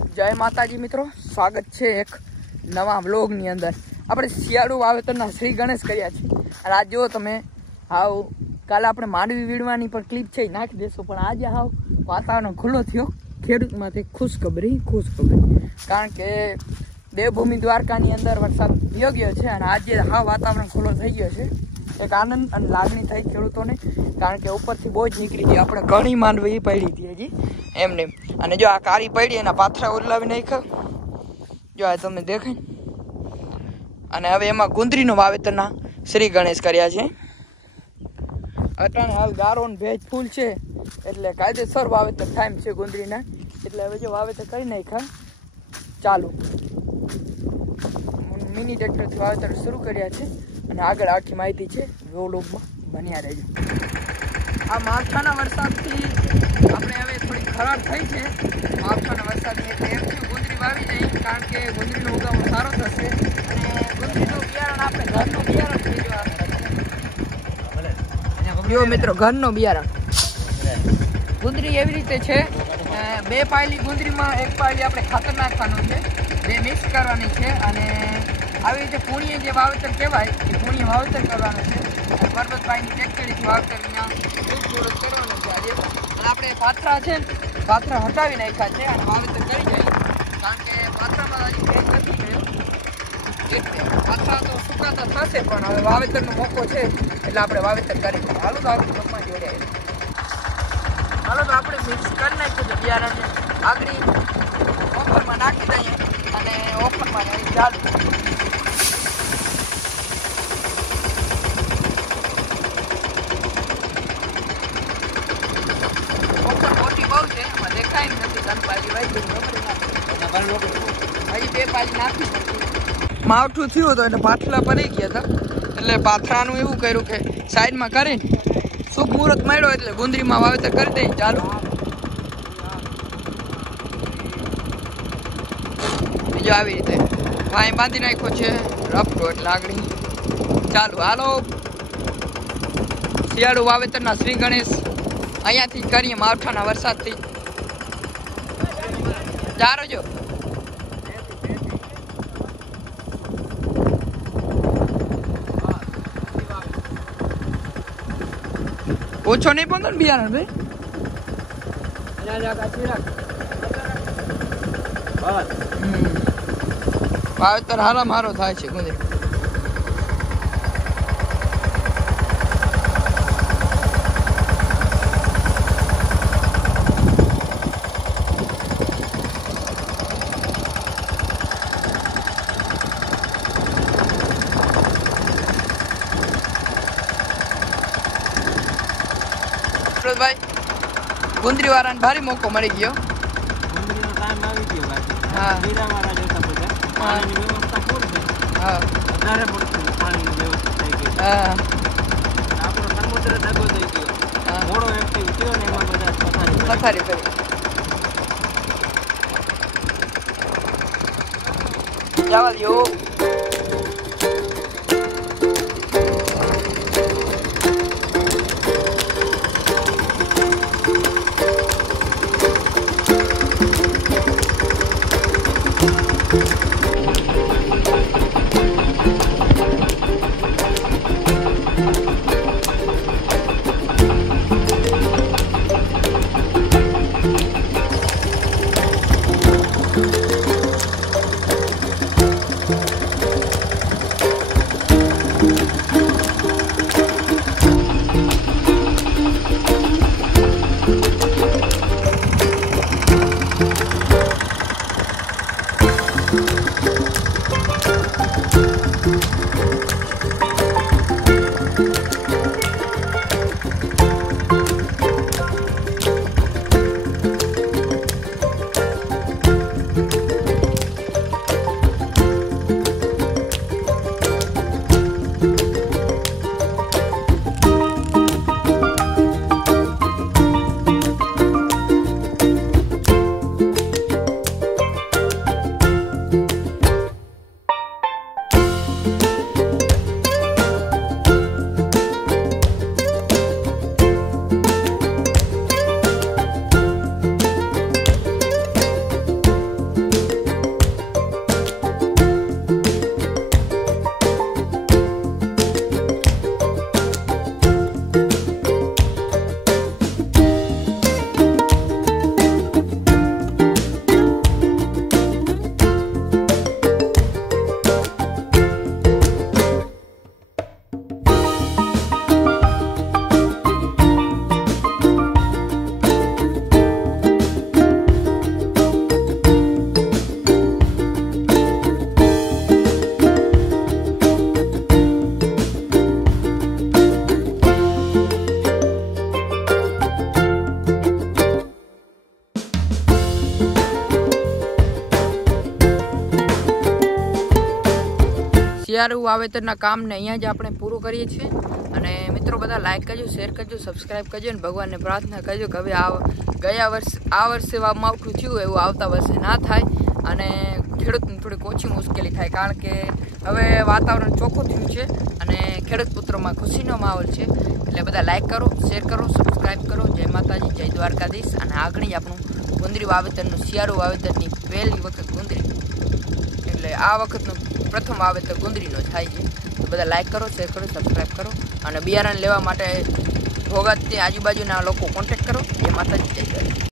जय माताजी मित्रों, स्वागत है एक नवा व्लॉगनी अंदर। આપણે શિયાળુ વાવેતરના શ્રી ગણેશ કર્યા છે અને આજ જો તમે હાવ કાલે આપણે માંડવી વીણવાની પણ ક્લિપ છે નાખી દેશો, પણ આજે હાવ વાતાવરણ ખુલ્લો થયો, ખેડૂતમાંથી ખુશખબરી કારણ કે દેવભૂમિ દ્વારકાની અંદર વરસાદ થયો ગયો છે અને આજે હાવ વાતાવરણ ખુલ્લો થઈ ગયો છે। એક આનંદ અને લાગણી થઈ ખેડૂતોને, કારણ કે ઉપરથી બહુ જ નીકળી ગઈ, આપણે ઘણી માંડવી પડી હતી હજી એમને। અને જો આ કાળી પડી એના પાથરા ઉરલાવી નાખ્યા, જો આ તમે દેખાય। અને હવે એમાં ગુંદરીનો વાવેતરના શ્રી ગણેશ કર્યા છે। અટાણે હાલ ગારો ને ભેજ ફૂલ છે એટલે કાયદેસર વાવેતર ટાઈમ છે ગુંદરીના, એટલે હવે જો વાવેતર કરી નાખ્યા ચાલુ। મિની ટ્રેક્ટરથી વાવેતર શરૂ કર્યા છે અને આગળ આખી માહિતી છે વ્લોગમાં બન્યા રહેજો। આ માવઠાના વરસાદથી આપણે હવે થોડી ખરાબ થઈ છે માવઠાના વરસાદની, એટલે એમ થયું ગુંદરી વાવી જાય, કારણ કે ગુંદરીનો ઉગાવો સારો થશે અને ગુંદરીનું બિયારણ આપણે ઘરનું બિયારણ થઈ જવાનું। જો મિત્રો, ઘરનું બિયારણ ગુંદરી એવી રીતે છે, 2 પાયલી ગુંદરીમાં 1 પાયલી આપણે ખાતર નાખવાનું છે, 2 મિક્સ કરવાની છે અને આવી રીતે પૂણીએ જે વાવેતર કહેવાય એ પૂણીએ વાવેતર કરવાનું છે। પરબતભાઈની ટ્રેક્ટરથી વાવેતર કરવાનું છે આજે। અને આપણે પાથરા છે પાથરા હટાવી નાખ્યા છે અને વાવેતર કરી જાય, કારણ કે પાથરામાં હજી ભેજ નથી ગયો, એટલે પાથરા તો સુકાતા થશે પણ હવે વાવેતરનો મોકો છે એટલે આપણે વાવેતર કરી દઈએ। હાલો તો આપણે પગમાં જોડ્યા, હાલો તો આપણે મિક્સ કરી નાખ્યું છે બિયારણને, આગળ ઓફરમાં નાખી દઈએ અને ઓફરમાં ચાલુ। માવઠું થયું હતું એટલે પાથલા પડી ગયા હતા, એટલે પાથરાનું એવું કર્યું કે સાઈડમાં કરીને શુભ મુહૂર્ત મળ્યો એટલે ગુંદરીમાં વાવેતર કરી દઈએ ચાલુ। બીજો આવી રીતે ભાઈ બાંધી નાખ્યો છે રફડો, એટલે આગળ ચાલુ। હાલો, શિયાળુ વાવેતરના શ્રી ગણેશ અહીંયાથી કરીએ માવઠાના વરસાદથી ચારો। જો ઓછો નહીં પણ બિયારણ ભાઈ, વાવેતર હારા મારો થાય છે ગુંદરી। ભાઈ ગુંદરી વાળાને ભારી મોકો મળી ગયો, ગુંદરીનો ટાઈમ આવી ગયો ભાઈ। હા, હીરાવાળા જોતા બધા પાણીની વ્યવસ્થા ફૂલ છે, હા વધારે પડતું પાણીની વ્યવસ્થા થઈ ગઈ। હા, આપણો સમુદ્ર દગો થઈ ગયો, મોડો એક્ટિવ થયો ને એમાં બધા પથારી કરી જવા દો। શિયાળુ વાવેતરના કામને અહીંયા જ આપણે પૂરું કરીએ છીએ અને મિત્રો બધા લાઈક કરજો, શેર કરજો, સબસ્ક્રાઈબ કરજો અને ભગવાનને પ્રાર્થના કરજો કે હવે આ વર્ષે માવઠું થયું એવું આવતા વર્ષે ના થાય અને ખેડૂતને થોડીક ઓછી મુશ્કેલી થાય, કારણ કે હવે વાતાવરણ ચોખ્ખું થયું છે અને ખેડૂત પુત્રોમાં ખુશીનો માહોલ છે. એટલે બધા લાઈક કરો, શેર કરો, સબસ્ક્રાઈબ કરો. જય માતાજી, જય દ્વારકાધીશ. અને આગળ આપણું ગુંદરી વાવેતરનું શિયાળુ વાવેતરની પહેલી વખત ગુંદરી, એટલે આ વખતનું પ્રથમ વાવેતર ગુંદરીનો થાય છે. તો બધા લાઈક કરો, શેર કરો, સબસ્ક્રાઈબ કરો અને બિયારણ લેવા માટે ભોગાતની આજુબાજુના લોકો કોન્ટેક્ટ કરો. જય માતાજી, જય દ્વારકા.